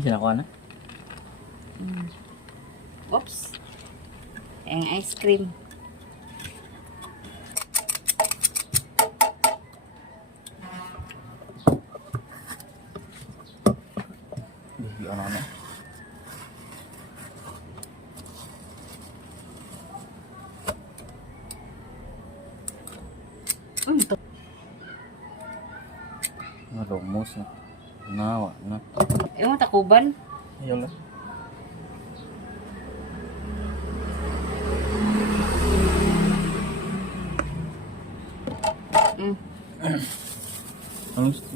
Sinakuha na. Oops. Ang ice cream. Hindi ano na. Ito. Malumos na. Nawa na. Yung takuban. Ayun lang. Ano gusto?